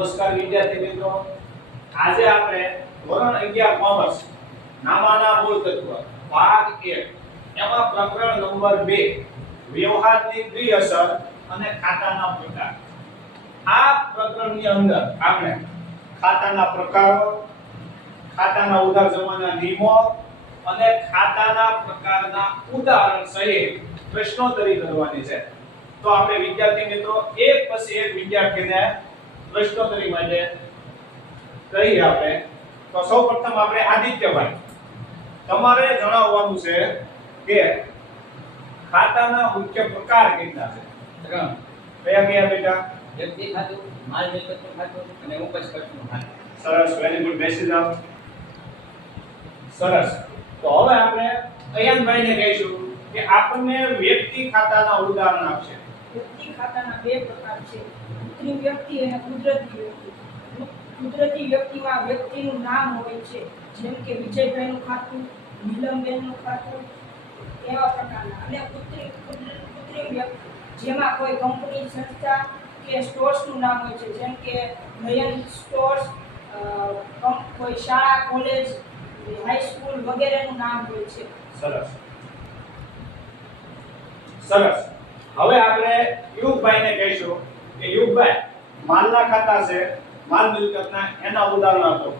નમસ્કાર વિદ્યાર્થી મિત્રો, આજે આપણે ધોરણ 11 કોમર્સ નામાના મૂળ તત્વ ભાગ 1 એમાં પ્રકરણ નંબર 2 વ્યવહારની દ્વિઅસર અને ખાતાના પ્રકાર. આ પ્રકરણની અંદર આપણે ખાતાના પ્રકારો, ખાતાના ઉધાર જમાના નિયમો અને ખાતાના પ્રકારના ઉદાહરણ સહિત પ્રશ્નોત્તરી કરવાની છે. તો આપણે વિદ્યાર્થી મિત્રો એક પછી એક વિદ્યાર્થીને પ્રશ્નોત્તરી માટે કહી આપણે. તો સૌપ્રથમ આપણે આદિત્યભાઈ, તમારે જણાવવાનું છે કે ખાતાના મુખ્ય પ્રકાર કેટલા છે? ત્રણ. કયા કયા બેટા? વ્યક્તિ ખાતું, માલ મિલકતનું ખાતું અને ઉપજ ખર્ચનું ખાતું. સરસ, વેરી ગુડ, બેસી જાઓ. સરસ. તો હવે આપણે અયનભાઈને કહીશું કે આપણને વ્યક્તિ ખાતાના ઉદાહરણ આપશે. વ્યક્તિ ખાતાના બે પ્રકાર છે, કૃત્રિમ વ્યક્તિ અને કુદરતી વ્યક્તિ. કુદરતી વ્યક્તિમાં વ્યક્તિનું નામ હોય છે, જેમ કે વિજયભાઈનું ખાતું, નીલમબેનનું ખાતું, એવા પ્રકારના. અને કૃત્રિમ વ્યક્તિ જેમાં કોઈ કંપની, સંસ્થા કે સ્ટોર્સનું નામ હોય છે, જેમ કે નયન સ્ટોર્સ, કોઈ શાળા, કોલેજ, હાઈસ્કૂલ વગેરેનું નામ હોય છે. સરસ. સરસ. હવે આપણે યુગભાઈને કહીશું કે યુગભાઈ, માલના ખાતા છે, માલ મિલકતના, એના ઉદાહરણ આપો.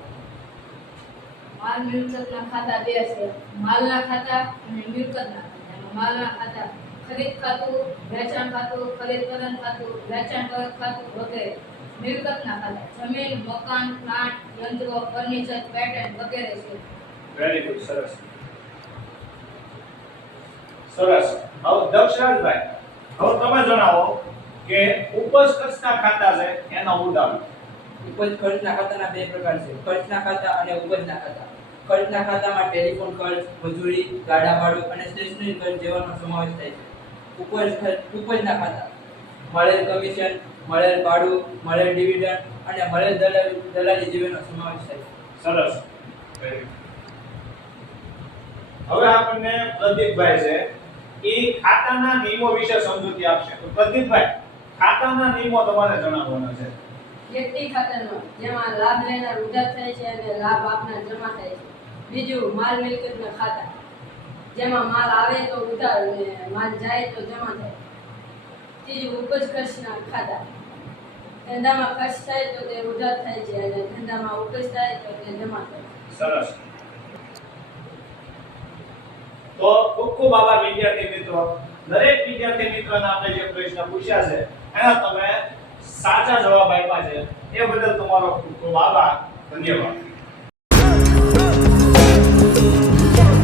માલ મિલકતના ખાતા બે છે, માલના ખાતા અને મિલકતના ખાતા. એમાં માલના ખાતા ખરીદ ખાતું, વેચાણ ખાતું, ખરીદ પરત ખાતું, વેચાણ પરત ખાતું વગેરે. મિલકતના ખાતા જમીન, મકાન, પ્લાન્ટ, યંત્રો, ફર્નિચર, પેટર્ન વગેરે છે. વેરી ગુડ, સરસ. સરસ. હવે દક્ષરાજભાઈ, હવે તમે જણાવો કે ઉપજ ખર્ચના ખાતા છે, એના ઉદાહરણ. ઉપજ ખર્ચના ખાતાના બે પ્રકાર છે, ખર્ચના ખાતા અને ઉપજના ખાતા. ખર્ચના ખાતામાં ટેલિફોન ખર્ચ, મજૂરી, ગાડા ભાડું અને સ્ટેશનરી ખર્ચ જેવાનો સમાવેશ થાય છે. ઉપજના ખાતા મળેલ કમિશન, મળેલ ભાડું, મળેલ ડિવિડન્ડ અને મળેલ દલાલી જેવાનો સમાવેશ થાય છે. સરસ. Very good. હવે આપણને પ્રદીપભાઈ છે, એ ખાતાના નિયમો વિશે સમજૂતી આપશે. તો પ્રદીપભાઈ, ખાતાના નિયમો તમારે જણાવવાના છે. વ્યક્તિ ખાતાનો જેમાં લાભ લેનાર ઉધાર થાય છે અને લાભ આપનાર જમા થાય છે. બીજું માલ મિલકતના ખાતા જેમાં માલ આવે તો ઉધાર અને માલ જાય તો જમા થાય. ત્રીજું ઉપજ ખર્ચના ખાતા, ધંધામાં ખર્ચ થાય તો તે ઉધાર થાય છે અને ધંધામાં ઉપજ થાય તો તે જમા થાય. સરસ. તો ખૂબ ખૂબ આભાર વિદ્યાર્થી મિત્રો. દરેક વિદ્યાર્થી મિત્રોને આપણે જે પ્રશ્ન પૂછ્યા છે એના તમે સાચા જવાબ આપ્યા છે, એ બદલ તમારો ખૂબ ખૂબ આભાર. ધન્યવાદ.